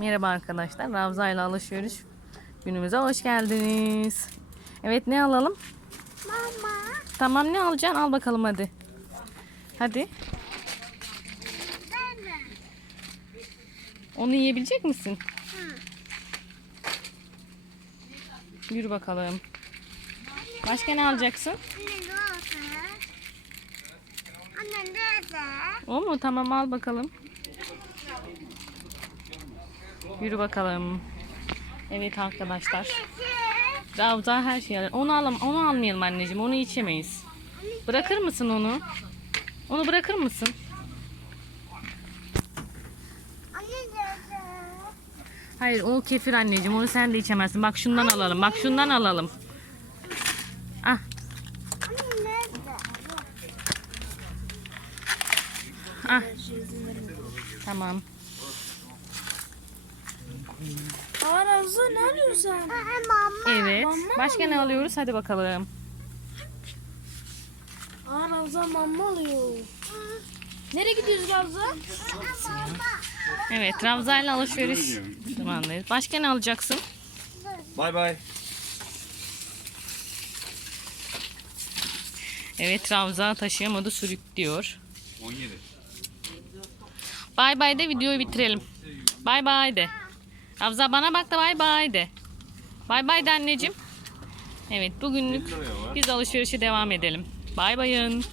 Merhaba arkadaşlar. Ravza ile alışveriş günümüze hoş geldiniz. Evet ne alalım? Mama. Tamam ne alacaksın? Al bakalım hadi. Hadi. Ben de. Onu yiyebilecek misin? Hı. Yürü bakalım. Başka ne alacaksın? Anne? O mu? Tamam al bakalım. Yürü bakalım. Evet arkadaşlar. Ravza her şeyi alır. Onu alam onu almayalım anneciğim. Onu içemeyiz. Bırakır mısın onu? Onu bırakır mısın? Hayır o kefir anneciğim. Onu sen de içemezsin. Bak şundan alalım. Bak şundan alalım. Ah ah. Tamam. Aa, mama. Evet. Başka ne alıyoruz? Hadi bakalım. Aa Ravza mamma alıyor. Nereye gidiyoruz Ravza? Evet Ravza ile alışveriş zamandayız. Başka ne alacaksın? Bay bay. Evet Ravza taşıyamadı sürüklüyor. 17. Bay bay de videoyu bitirelim. Bay bay de. Ravza bana bak da bay bay de. Bay bay de anneciğim. Evet bugünlük biz alışverişe devam edelim. Bay bayın.